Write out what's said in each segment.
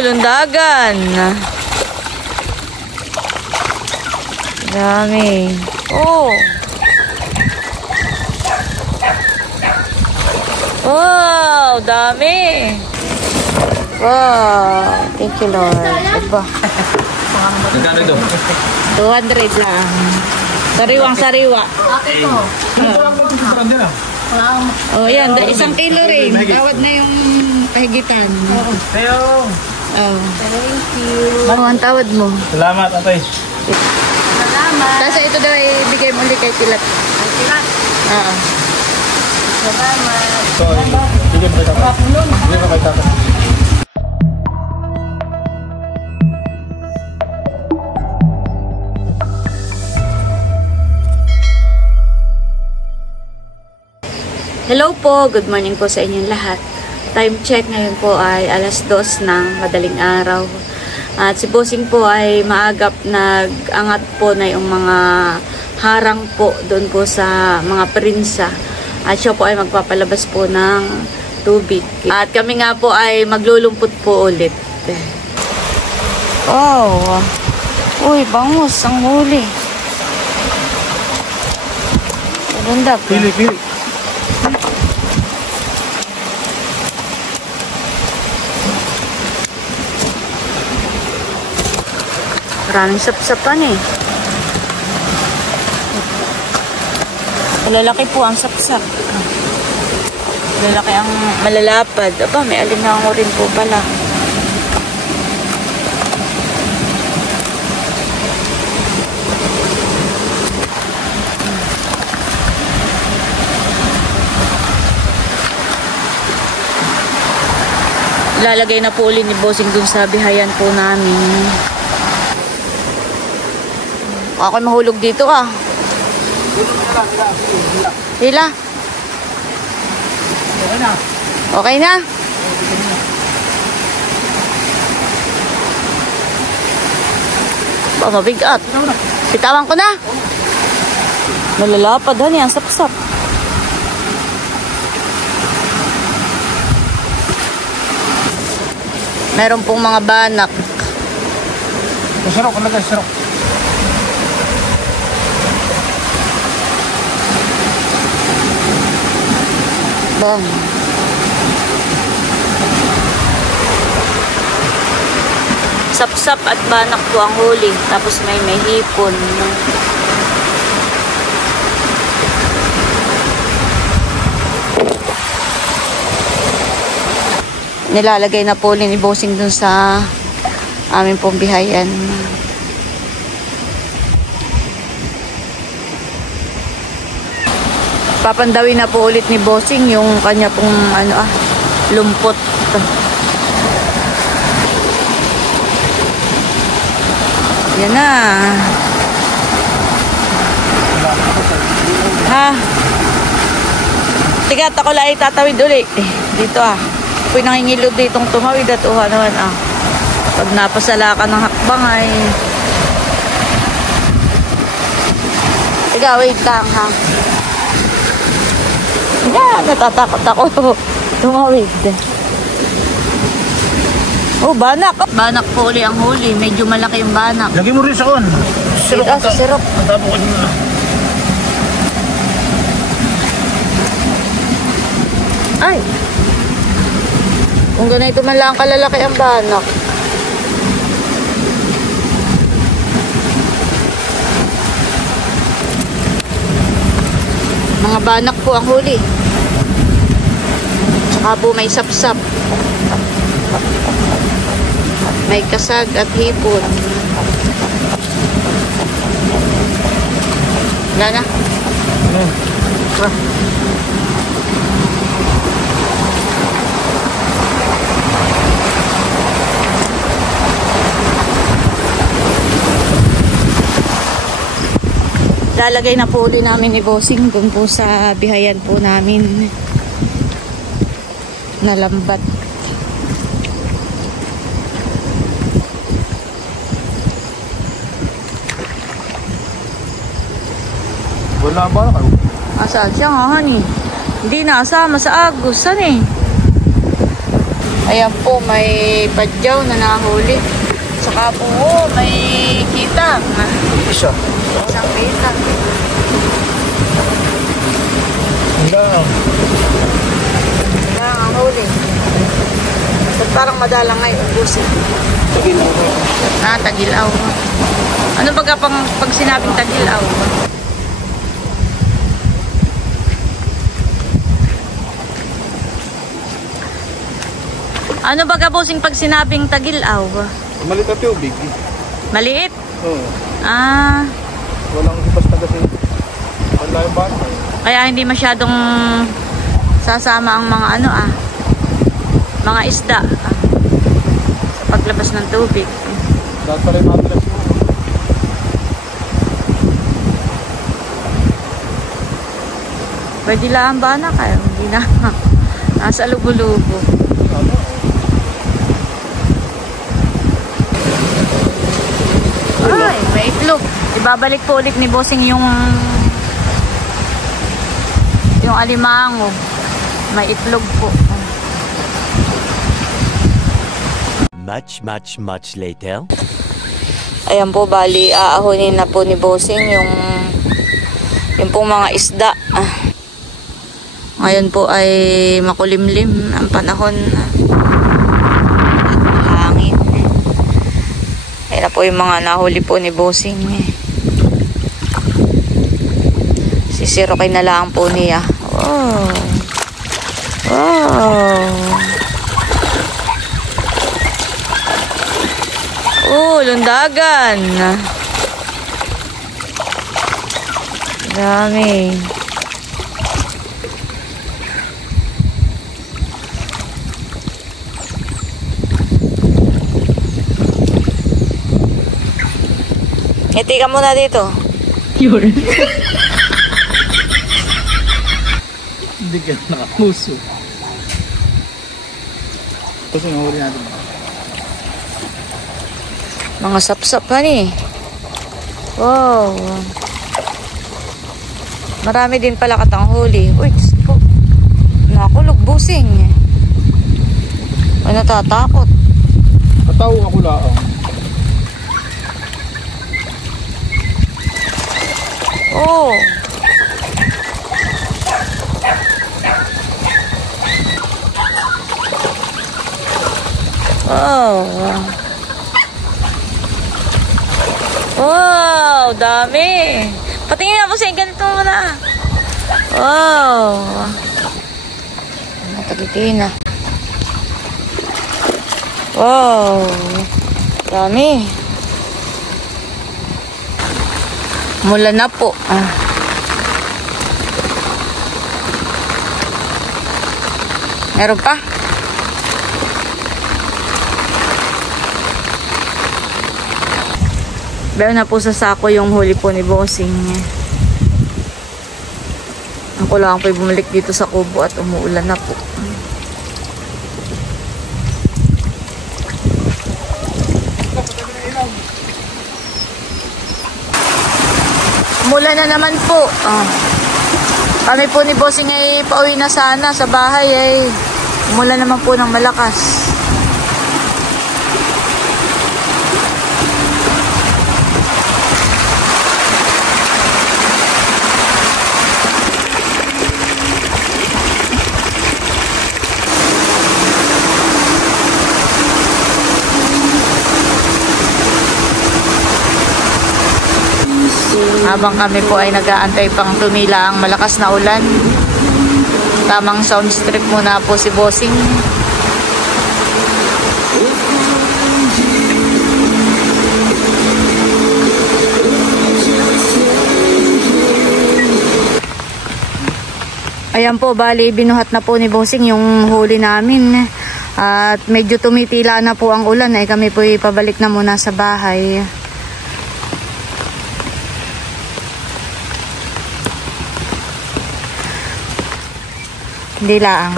lundagan. Dami. Oh. Wow, dami. Wow, thank you Lord. Aba. Magkano ito? 200 lang. Sariwang sariwa. Okay po. Oh, yan. 1 kilo rin. Tawad na yung pahigitan. Tayo. Oh. Thank you. Ano ang tawad mo? Salamat, atay. Salamat. Tapos ito daw ibigay mo ulit kay Tilat. Ay, sirat. Oo. Salamat. Sige mo kay tata. Sige mo kay tata. Hello po, good morning po sa inyong lahat. Time check ngayon po ay 2:00 ng madaling araw. At si Bossing po ay maagap nag-angat po na yung mga harang po doon po sa mga prinsa. At siya po ay magpapalabas po ng tubig. At kami nga po ay maglulumpot po ulit. Oh, uy, bangus ang huli. Ganda po. Pili. Maraming sapsapan eh. Malalaki po ang sapsap. Malalaki ang malalapad. Aba, may alimango rin po pala. Ilalagay na po ulit ni Bossing dun sa bihayan po namin. Ako'y mahulog dito ah. Hila. Okay na. Okay na? Ba, mabigat. Bitawan ko na. Nalalapad han yan, sapsap. Meron pong mga banak. Sarok, ano guys, sarok. Bang. Sapsap at banak po ang huli. Tapos may hipon. Nilalagay na po ni Bossing dun sa aming pong bihayan. Papandawin na po ulit ni Bossing yung kanya pong lumpot. Yan na. Ha? Tigat, ako lang itatawid ulit. Dito ah. Ako'y nangingilod ditong tumawid at uha naman ah. Pag napasala ka ng hakbang ay... Tiga, wait lang ha. Yeah, natatakot ako. Tumawid. Oh, banak. Banak po uli ang huli. Medyo malaki yung banak. Lagi mo rin sa on. Sirok sa sirok. Matabo ko nyo. Ay! Kung ganito man lang kalalaki ang banak. Mga banak po ang huli. Tsaka po may sapsap. May kasag at hipon. Wala na. Lalagay na po ulit namin ni Bossing dun po sa bihayan po namin na lambat. Wala ba na kayo? Asa siya nga, honey. Hindi na asama sa Agus, saan eh? Ayan po, may padyaw na nahuli. Saka po, may kitang. Isa. Isang kitang. Lang. Wala ang huli. Ba't parang madalang ngayon, busin? Tagilaw. Tagilaw. Ano baga pag sinabing tagilaw? Ano baga busing pag sinabing tagilaw? Malit na tubig. Maliit? Oo. Walang hipas na kasi. Wala yung bata. Kaya hindi masyadong sasama ang mga mga isda sa paglabas ng tubig. Dahil pala yung madalas mo. Pwede lang ba na kayo? Hindi na. Nasa lubo-lubo. Ay, may itlog. Ibabalik po ulit ni Bossing yung alimango. May itlog po. Much later. Ayan po, bali, aahonin na po ni Bossing yung pong mga isda. Ngayon po ay makulimlim ang panahon. Hangin. Ayan na po yung mga nahuli po ni Bossing. Sisirokin na lang po niya. Wow. Wow. Lundagan. Dami. Ngiti ka muna dito. Yun. Hindi ka nakapuso. Kasi nahuli natin. Mga sapsap pa ni. Wow. Marami din pala katang huli. Uy, Diyos ko. Nakulog, Bossing. Ay, natatakot. Katawa ako lang. Oh. Oh. Wow, dami. Patingin na po sa ganito muna. Wow. Natagiti na. Wow. Dami. Mula na po. Meron pa? Meron na po sa sako yung huli po ni Bossing. Ako lang po bumalik dito sa kubo at umuulan na po. Umulan na naman po. Kami po ni Bossing ay pauwi na sana sa bahay ay umulan naman po ng malakas. Habang kami po ay nag-aantay pang tumila ang malakas na ulan. Tamang sound strip muna po si Bossing. Ayan po, bali binuhat na po ni Bossing yung huli namin. At medyo tumitila na po ang ulan ay kami po ipabalik na muna sa bahay. Hindi lang.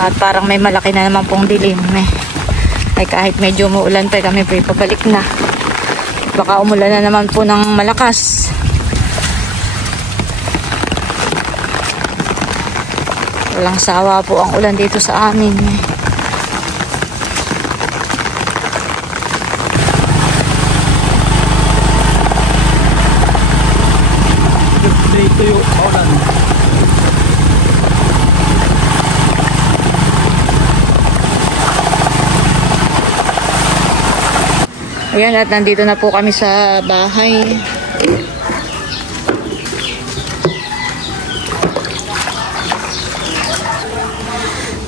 At parang may malaki na naman pong dilim. Ay kahit medyo umuulan pa kami po ipabalik na. Baka umulan na naman po ng malakas. Walang sawa po ang ulan dito sa amin. Dito yung paulan. Ayan, at nandito na po kami sa bahay.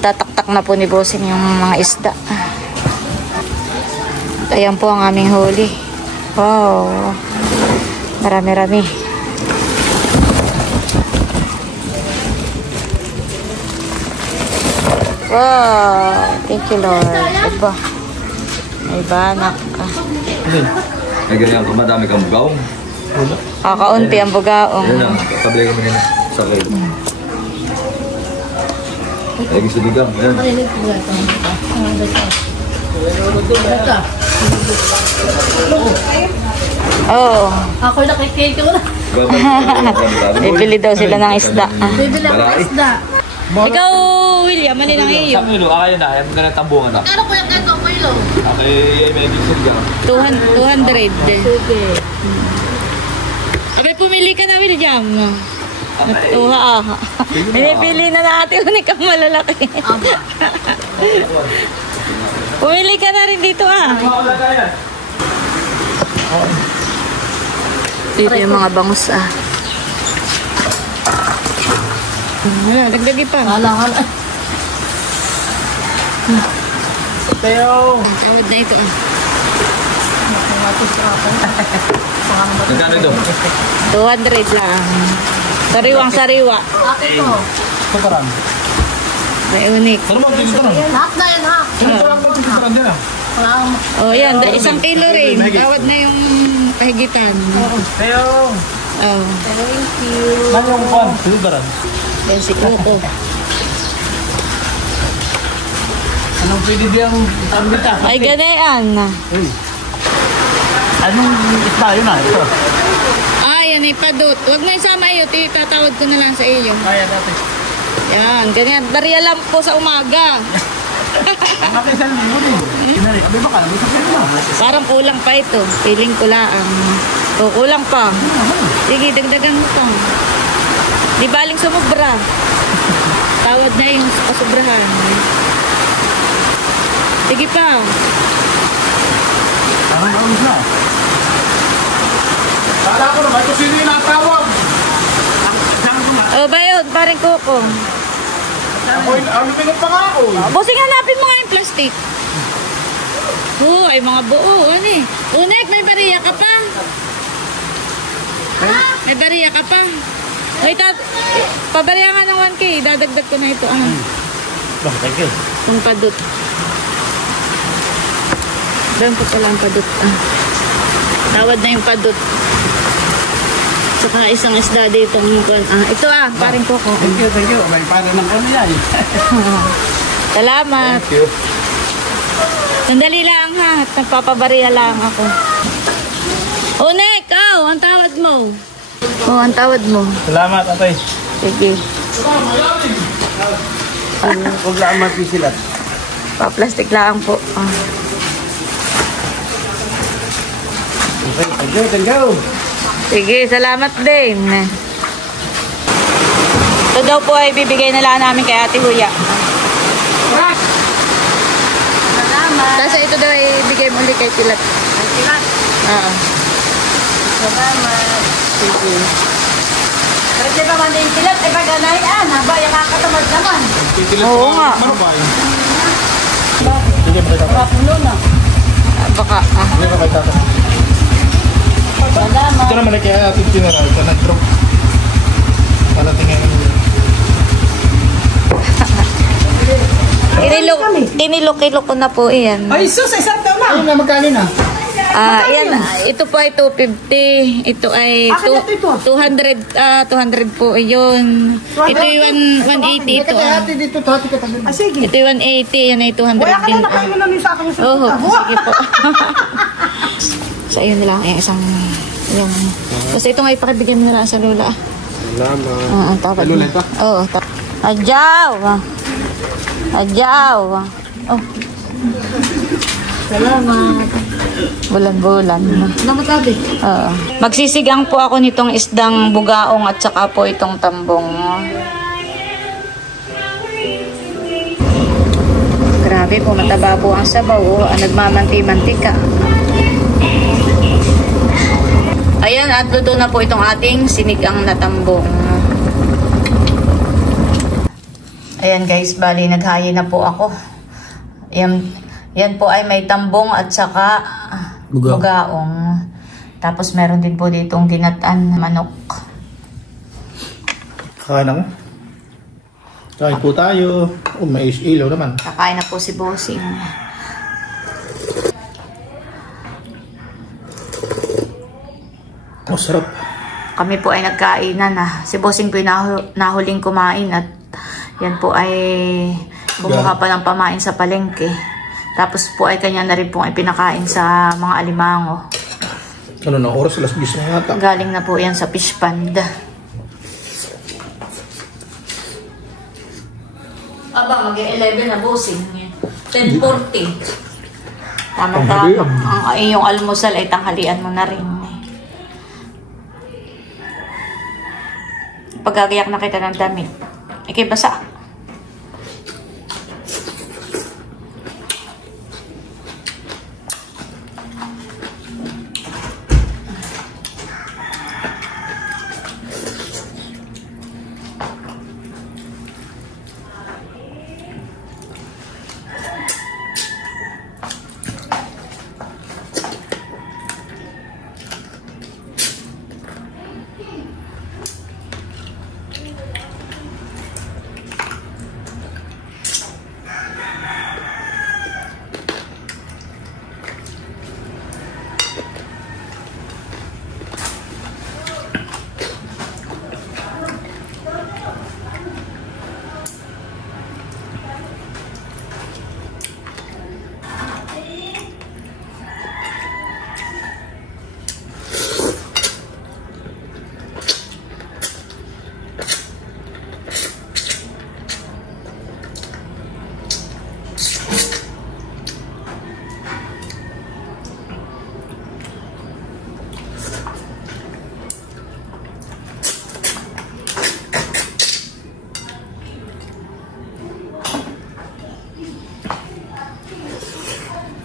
Tataktak na po ni Bossing yung mga isda. Ayan po ang aming huli. Wow. Marami-rami. Wow. Thank you, Lord. Aba. May banak ka. Ay, ganyan kung madami kang bugaw. Kakaunti ang bugaong. Yan lang, tabli kami nila sa kayo. Ay, gusto bigang. Ayan. Oo. Ako nakikita ko na. Bibili daw sila ng isda. Bibili ako ng isda. Ikaw, William, mali ng iyo. Sa kilo, ayaw na. Ayaw mo na tambungan na. Ano po yung ganito, Milo? Okay, may gusto bigang. 200. Sige. Abay, pumili ka na, William. Natuha. Pinipili na natin unik ang malalaki. Pumili ka na rin dito, Dito yung mga bangus, Wala, dagdagi pa. Halangan. Teo! Tawad na ito, Nagkano ito? 200 lang. Sariwang sariwa. Ate ko. Pataran. May unik. Ano mo, pitaran? Lahat na yan, ha? Ano ba ang pitaran dyan Oh, yan. 1 kilo rin. Tawad na yung kahigitan. Teo! Oh. Thank you. Ano yung pan? Pitaran. Yan si Coco. Anong pwede diyang tambita? Ay, ganyan. Anong isda yun ito? Yan ay padot. Huwag na isama iyo. Tatawad ko na lang sa iyo. Kaya natin. Yan. Ganyan. Barya lang po sa umaga. Ang nakisal mo din. Kinari, abay baka, may sakit na. Parang kulang pa ito. Feeling ko lang. Kulang pa. Sige, dagdagan mo pa. Di baling sumubra. Tawad na yung kasubrahan. Sige pa. Parang awis na. Kala ko naman kung sino yung natawag. O ba yun? Parang Coco. Ano tingin pa nga ako? Bossing, hanapin mo nga yung plastic. Ay mga buo. Ano eh? Unek, may bariya ka pa. May bariya ka pa. May pabariya nga ng 1K. Dadagdag ko na ito. Bakit kayo? Yung padot. Doon ko pala ang padot. Tawad na yung padot. Saka isang isda dito. Ito paring Coco. Thank you. May para ng ano yan. Salamat. Thank you. Sandali lang ha. Nagpapabariya lang ako. Unek, ang tawad mo. Ang tawad mo. Salamat, atay. Sige. Huwag lang mapisilat. Pa-plastic lang po. Okay, thank you. Sige, salamat din. Ito daw po ay bibigay na lang namin kay Ate Huya. Salamat. Tapos ito daw ay bigay mo ulit kay Pilat. Pilat. Oo. Salamat. Sige. Pero di ba man din pilat? Eh, pag anayan, haba, yung kakatamad naman. Oo nga. Sige, pwede ako. Papulo na. Baka, Hindi ka may tata. Salamat. Ito naman kaya ating general. Ito nag-drop. Para tingin mo. tinilok ko na po iyan. Ay, sus! Isang taon na! Ayun na, magkano na? Yan, ito po ay 250. Ito ay 200 po yun. Ito yung 180 ito. Hati dito, hati ka tabi. Ah, sige. Ito yung 180, yan ay 200 Wala ka din. na, nakain mo na rin sa akin yung Oo, sagot. sige po. Sa iyo nila yung isang yung basta ito nga ipakibigyan mo nila sa lola. Salamat. Ang tawad Kay Lola mo. ito? Oo. Adyaw. Adyaw. Oh. Salamat. Bulan-bulan. Salamat, Abi. Oo. Magsisigang po ako nitong isdang bugaong at saka po itong tambong. Grabe po, mataba po ang sabaw. Nagmamanti-mantika. Ayan, at luto na po itong ating sinigang na tambong. Ayan guys, bali naghayi na po ako. Yan po ay may tambong at saka bugaong. Tapos meron din po ditong ginataan manok. Kakain ako. Kain po tayo. May ilaw naman. Kakain na po si Bossing. Oh, sarap. Kami po ay nagkainan na. Si Bossing po ay nahuling kumain at yan po ay kumuha pa ng pamain sa palengke. Tapos po ay kanya na rin po ay pinakain sa mga alimango. Ano na oras? Alas 10 na yata. Galing na po yan sa fish pond. Aba, mag-11 na Bossing. 10:40. Tama-tama. Ang iyong almusal ay tanghalian mo na rin. Pagagayak na kita ng damit. Ikay basa.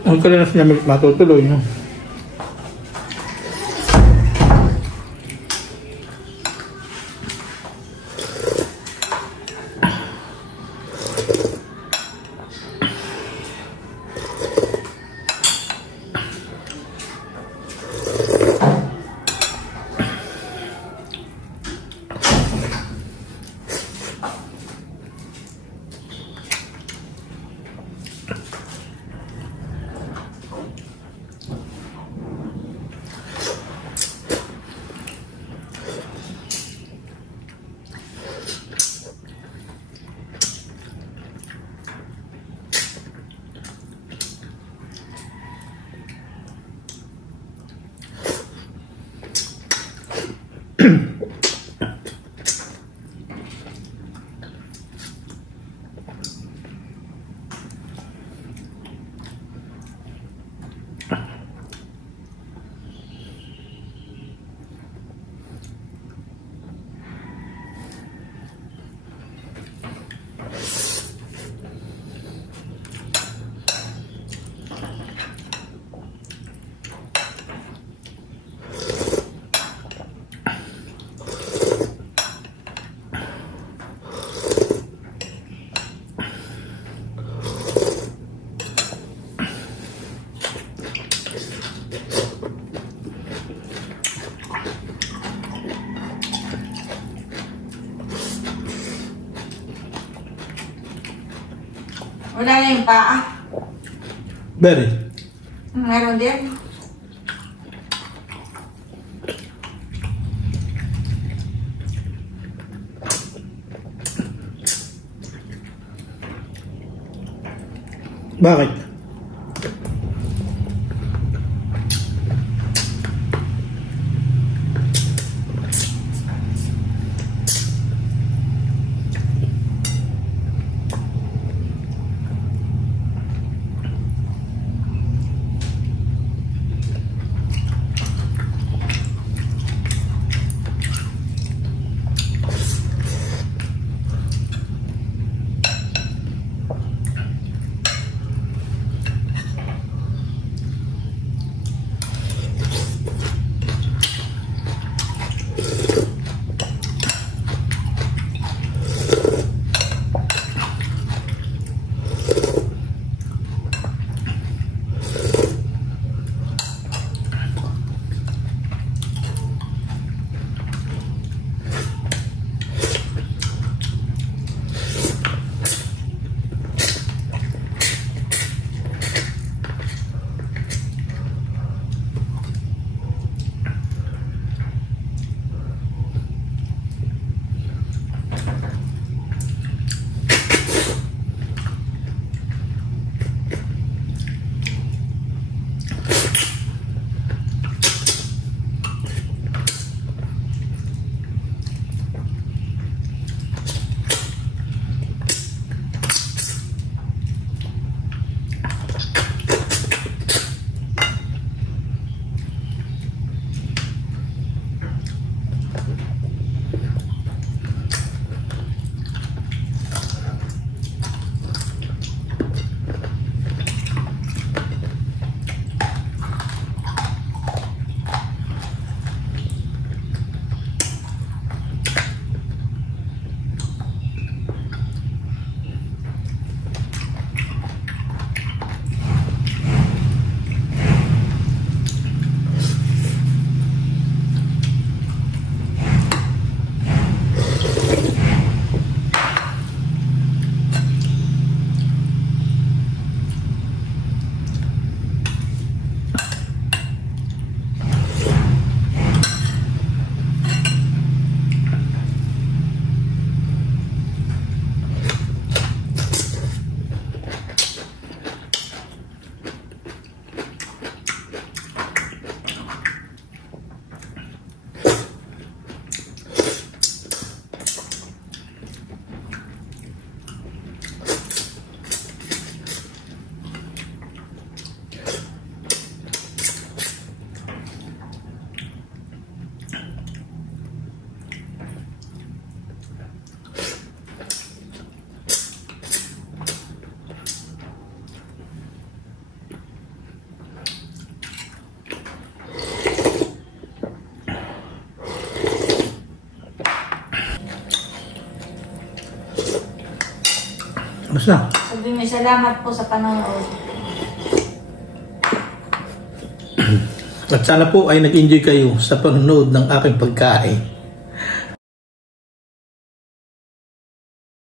Ang kalinas niya matutuloy, no? Wala na yung paa. Berry. Meron din. Bakit? Basta. Sabi mo, salamat po sa panonood. At sana po ay nag-enjoy kayo sa panonood ng aking pagkain.